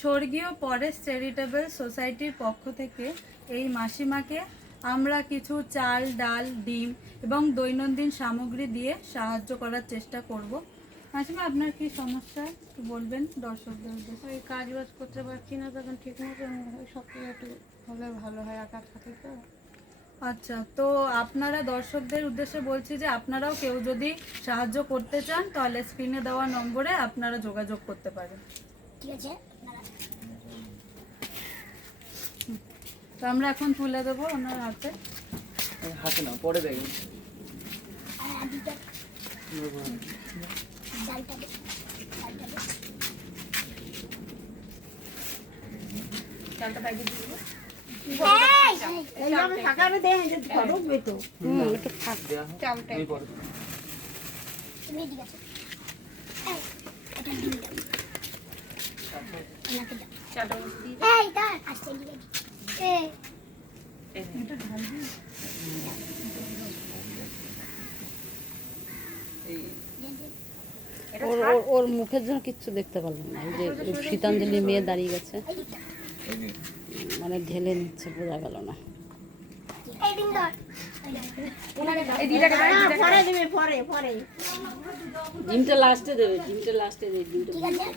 স্বর্গীয় পরেশ চ্যারিটেবল সোসাইটির পক্ষ থেকে এই মাসিমাকে আমরা কিছু চাল, ডাল, ডিম এবং দৈনন্দিন সামগ্রী দিয়ে সাহায্য করার চেষ্টা করব। মাসিমা, আপনার কি সমস্যা একটু বলবেন দর্শকদের উদ্দেশ্যে? ওই কাজ বাজ করতে পারছি না, তখন ঠিক মতন সব কিছু একটু হলে ভালো হয়, একা থাকি তো। আচ্ছা, তো আপনারা দর্শকদের উদ্দেশ্যে বলছি যে আপনারাও কেউ যদি সাহায্য করতে চান তাহলে স্ক্রিনে দেওয়া নম্বরে আপনারা যোগাযোগ করতে পারেন। ঠিক আছে, তো আমরা এখন তুলে দেবো ওনার হাতে। হাতে না, পরে দেখবেন। আর আদিটা ডালটা দে, ডালটা দে। চালটা বাইরে দিয়ে দেবো। এইভাবে ফাঁকাবে দে, যে ঢুকবে তো। একটু ফাঁক দেয়া হোক, চালটা আমি পরে তুমি এদিকে আসো। এই, এটা দিয়ে দাও। আমাকে দাও। চালটা দিয়ে এই, দাঁড়, আসতে এদিকে। এই, এটা ঢালবি? এই ওর মুখের জন্য কিচ্ছু দেখতে পারলাম না। এই যে শীতাঞ্জলি মেয়ে দাঁড়িয়ে গেছে, মানে ঢেলে নিচ্ছে, বোঝা গেল না। এই দিন ধর। এই দিদাকে দাও, এই দিদাকে দাও। পরে দেবে, পরে পরে। ডিমটা লাস্টে দেবে, ডিমটা লাস্টে দেবে, ডিমটা। ঠিক আছে।